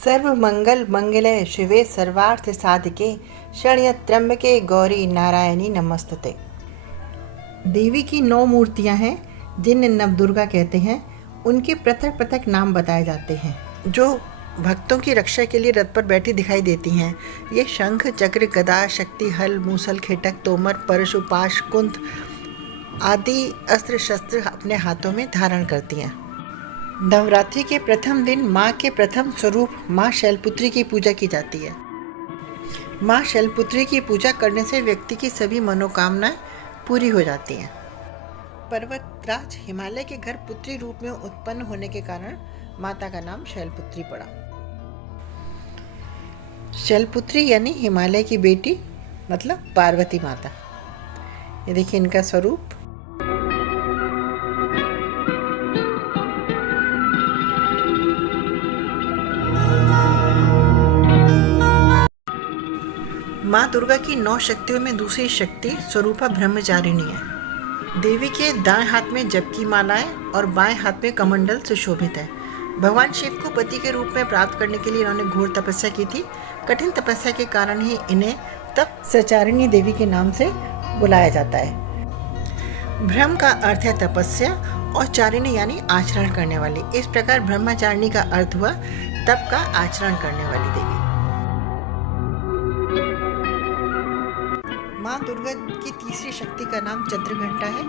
सर्वमंगल मंगले शिवे सर्वार्थ साधके शरण्यत्र्यंबके गौरी नारायणी नमस्तुते। देवी की 9 मूर्तियां हैं जिन्हें नवदुर्गा कहते हैं। उनके पृथक पृथक नाम बताए जाते हैं जो भक्तों की रक्षा के लिए रथ पर बैठी दिखाई देती हैं। ये शंख, चक्र, गदा, शक्ति, हल, मूसल, खेटक, तोमर, परशु, पाश, कुंत आदि अस्त्र शस्त्र अपने हाथों में धारण करती हैं। नवरात्रि के प्रथम दिन माँ के प्रथम स्वरूप माँ शैलपुत्री की पूजा की जाती है। माँ शैलपुत्री की पूजा करने से व्यक्ति की सभी मनोकामनाएं पूरी हो जाती हैं। पर्वतराज हिमालय के घर पुत्री रूप में उत्पन्न होने के कारण माता का नाम शैलपुत्री पड़ा। शैलपुत्री यानी हिमालय की बेटी, मतलब पार्वती माता। ये देखिए इनका स्वरूप। माँ दुर्गा की 9 शक्तियों में दूसरी शक्ति स्वरूपा ब्रह्मचारिणी है। देवी के दाएं हाथ में जप की मालाएं और बाएं हाथ में कमंडल सुशोभित है। भगवान शिव को पति के रूप में प्राप्त करने के लिए इन्होंने घोर तपस्या की थी। कठिन तपस्या के कारण ही इन्हें तप सचारिणी देवी के नाम से बुलाया जाता है। ब्रह्म का अर्थ है तपस्या और चारिणी यानी आचरण करने वाली। इस प्रकार ब्रह्मचारिणी का अर्थ हुआ तप का आचरण करने वाली देवी। माँ दुर्गा की तीसरी शक्ति का नाम चंद्रघंटा है।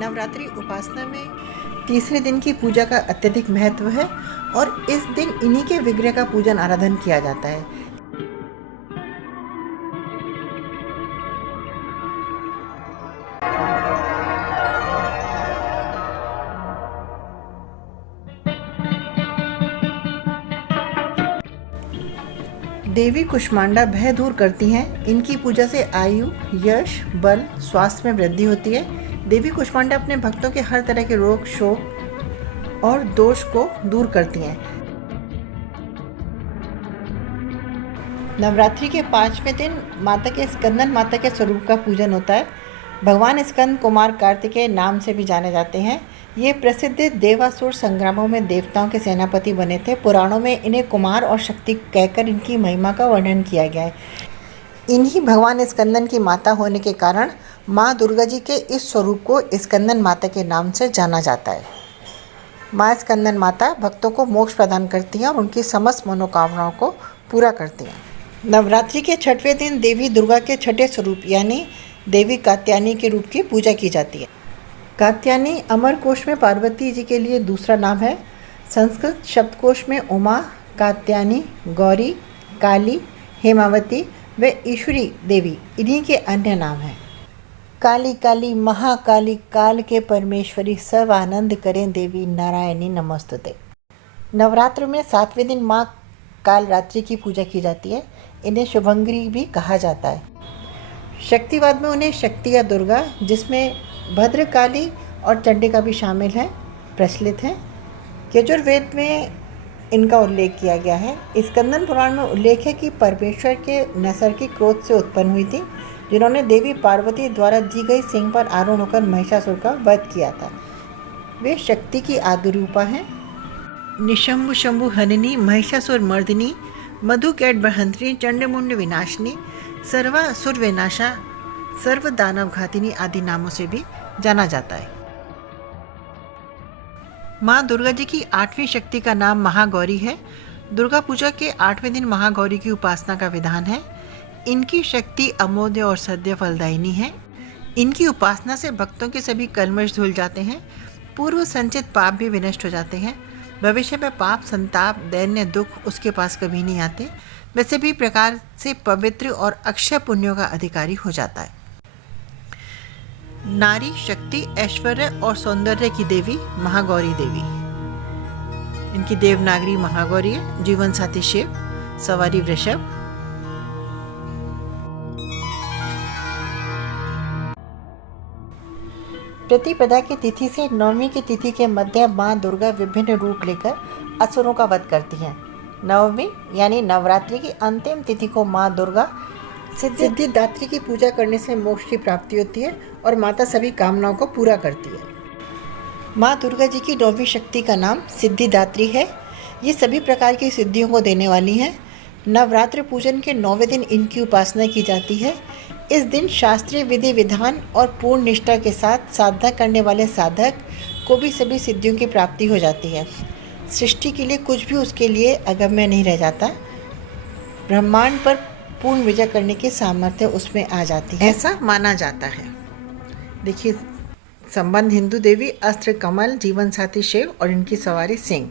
नवरात्रि उपासना में तीसरे दिन की पूजा का अत्यधिक महत्व है और इस दिन इन्हीं के विग्रह का पूजन आराधन किया जाता है। देवी कुष्मांडा भय दूर करती हैं। इनकी पूजा से आयु, यश, बल, स्वास्थ्य में वृद्धि होती है। देवी कुष्मांडा अपने भक्तों के हर तरह के रोग, शोक और दोष को दूर करती हैं। नवरात्रि के 5वें दिन माता के स्कंदन माता के स्वरूप का पूजन होता है। भगवान स्कंद कुमार कार्तिकेय नाम से भी जाने जाते हैं। ये प्रसिद्ध देवासुर संग्रामों में देवताओं के सेनापति बने थे। पुराणों में इन्हें कुमार और शक्ति कहकर इनकी महिमा का वर्णन किया गया है। इन्हीं भगवान स्कंदन की माता होने के कारण माँ दुर्गा जी के इस स्वरूप को स्कंदन माता के नाम से जाना जाता है। माँ स्कंदन माता भक्तों को मोक्ष प्रदान करती हैं और उनकी समस्त मनोकामनाओं को पूरा करती हैं। नवरात्रि के 6वें दिन देवी दुर्गा के 6ठे स्वरूप यानी देवी कात्यायनी के रूप की पूजा की जाती है। कात्यायनी अमरकोश में पार्वती जी के लिए दूसरा नाम है। संस्कृत शब्दकोश में उमा, कात्यायनी, गौरी, काली, हेमावती व ईश्वरी देवी इन्हीं के अन्य नाम हैं। काली काली महाकाली काल के परमेश्वरी सब आनंद करें देवी नारायणी नमस्तुते। नवरात्र में 7वें दिन माँ काल रात्रि की पूजा की जाती है। इन्हें शुभंकरी भी कहा जाता है। शक्तिवाद में उन्हें शक्ति या दुर्गा, जिसमें भद्रकाली और चंडिका भी शामिल हैं, प्रचलित हैं। यजुर्वेद में इनका उल्लेख किया गया है। स्कंदन पुराण में उल्लेख है कि परमेश्वर के नैसर्गिक क्रोध से उत्पन्न हुई थी, जिन्होंने देवी पार्वती द्वारा दी गई सिंह पर आरोहण होकर महिषासुर का वध किया था। वे शक्ति की आदिरूपा हैं। निशंभु शंभु हननी, महिषासुर मर्दिनी, मधु कैट बहंत्री, चंडमुंड विनाशिनी, सर्वासुर विनाशा, सर्व दानव घातिनी आदि नामों से भी जाना जाता है। माँ दुर्गा जी की 8वीं शक्ति का नाम महागौरी है। दुर्गा पूजा के 8वें दिन महागौरी की उपासना का विधान है। इनकी शक्ति अमोघ और सद्य फलदायिनी है। इनकी उपासना से भक्तों के सभी कल्मश धुल जाते हैं। पूर्व संचित पाप भी विनष्ट हो जाते हैं। भविष्य में पाप, संताप, दैन्य, दुख उसके पास कभी नहीं आते। वैसे भी प्रकार से पवित्र और अक्षय पुण्यों का अधिकारी हो जाता है। नारी शक्ति, ऐश्वर्य और सौंदर्य की देवी महागौरी देवी। इनकी देवनागरी महागौरी है। जीवन साथी शिव, सवारी वृषभ। प्रतिपदा की तिथि से 9वीं की तिथि के मध्य माँ दुर्गा विभिन्न रूप लेकर असुरों का वध करती हैं। 9वीं यानी नवरात्रि की अंतिम तिथि को माँ दुर्गा सिद्धिदात्री की पूजा करने से मोक्ष की प्राप्ति होती है और माता सभी कामनाओं को पूरा करती है। माँ दुर्गा जी की 9वीं शक्ति का नाम सिद्धिदात्री है। ये सभी प्रकार की सिद्धियों को देने वाली हैं। नवरात्र पूजन के 9वें दिन इनकी उपासना की जाती है। इस दिन शास्त्रीय विधि विधान और पूर्ण निष्ठा के साथ साधना करने वाले साधक को भी सभी सिद्धियों की प्राप्ति हो जाती है। सृष्टि के लिए कुछ भी उसके लिए अगम्य नहीं रह जाता। ब्रह्मांड पर पूर्ण विजय करने की सामर्थ्य उसमें आ जाती है, ऐसा माना जाता है। देखिए, संबंध हिंदू देवी, अस्त्र कमल, जीवन साथी शिव और इनकी सवारी सिंह।